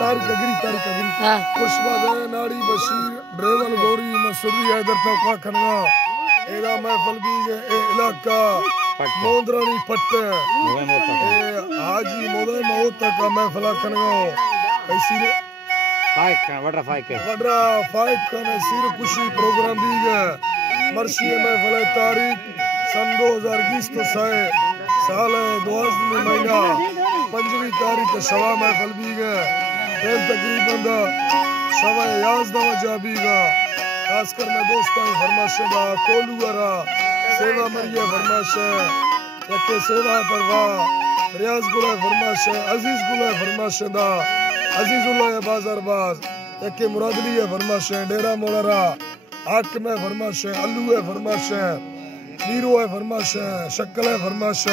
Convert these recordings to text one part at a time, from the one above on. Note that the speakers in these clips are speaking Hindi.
तारिक अगरी पुष्पा दे नाड़ी बशीर ड्रेवन गोरी मसूरी हैदर टोका खनगा एदा महफल भी ए इलाका मोंदरानी पट्ट हाजी मोदे मौत का महफल खनगा ऐसी वड्रा फाइक का नसीर खुशी प्रोग्राम भी गए मर्शी महफल तारीख सन 2020 तो साल 12 महीना 5वीं तारीख शवा महफल भी गए तकरीबन शवा 11 वजा भी गा खासकर मैं दोस्तों फरमाश दा कोलू वरा सेवा मरिया फरमाश यके सेवा परवा रियाज गुला फरमाश अजीज गुला फरमाश दा अजीजुल्लाह बाजारबाज यके मुरादली फरमाश डेरा मोलरा हाकिम फरमाश अल्लू फरमाश मीरो फरमाश शक्ल फरमाश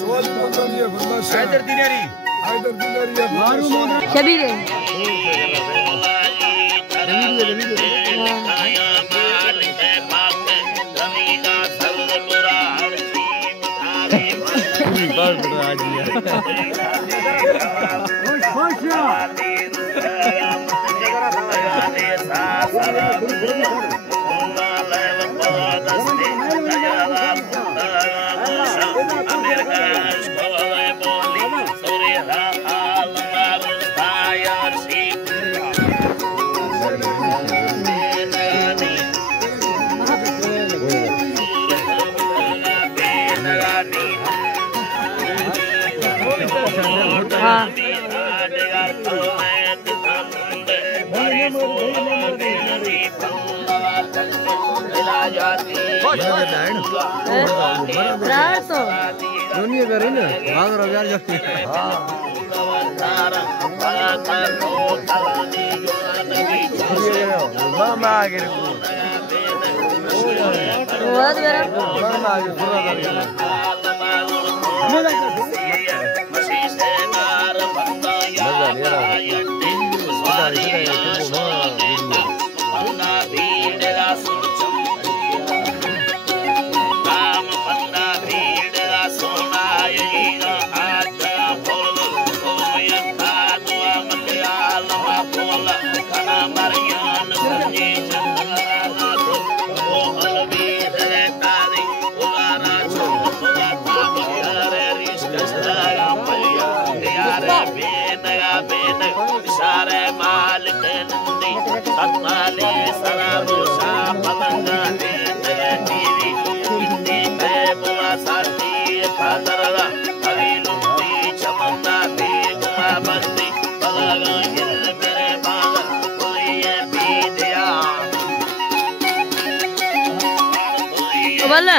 सवाल मोदनी फरमाश हैदर दिनारी शबीर दुनिया करे ना भाग रहा यार जाके मामा आ गए बहुत बड़ा मामा आ गए पूरा कर वाला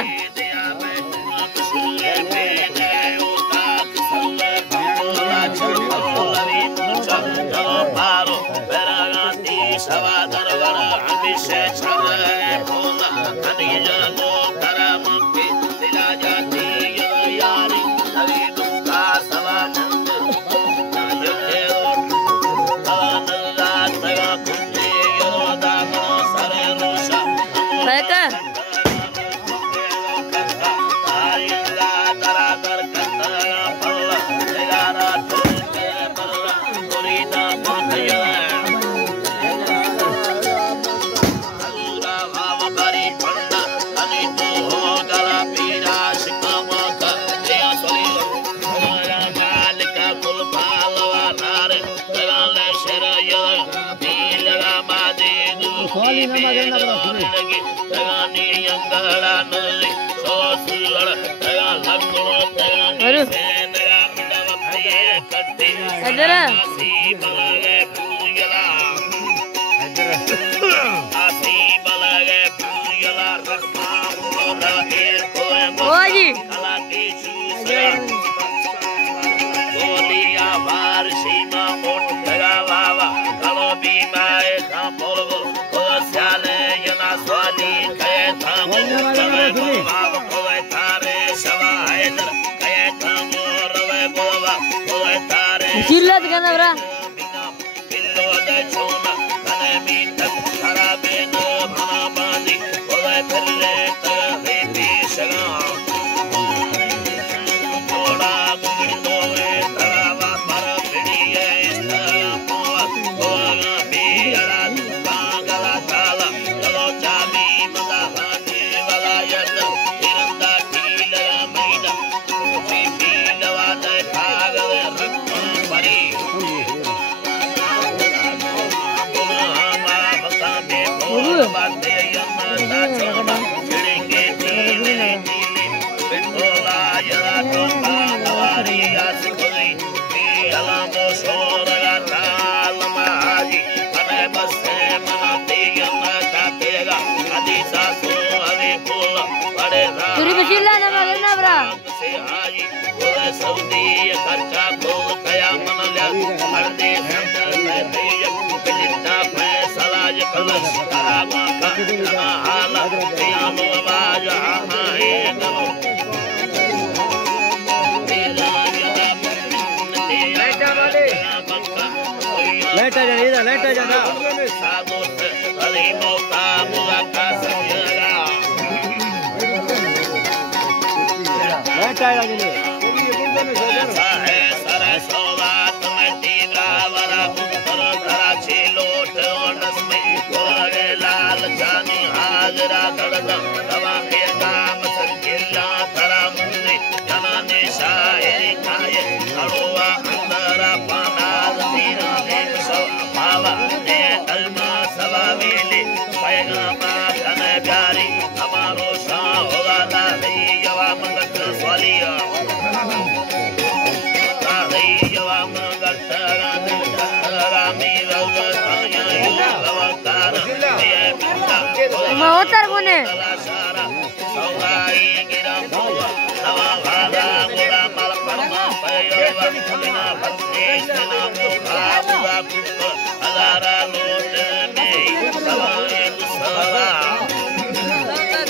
जिल्लत करना बरा लेटा जा मोटर कोने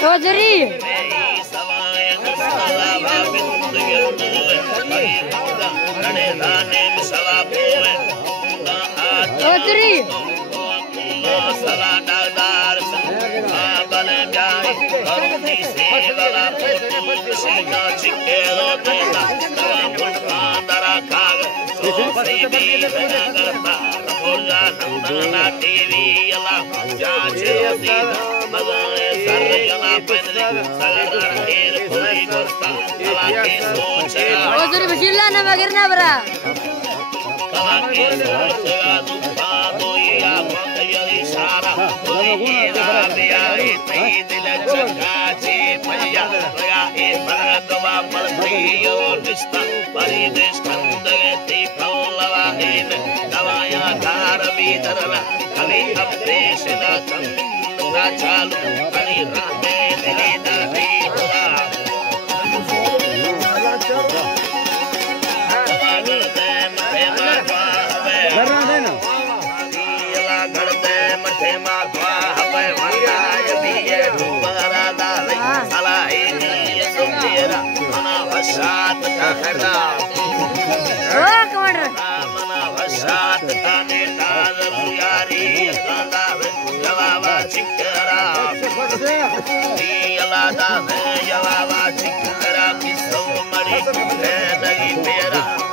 चौधरी चौधरी चौधरी बशीला ना मगर ना बरा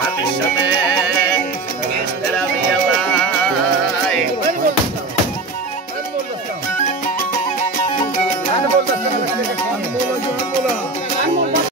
हमेशा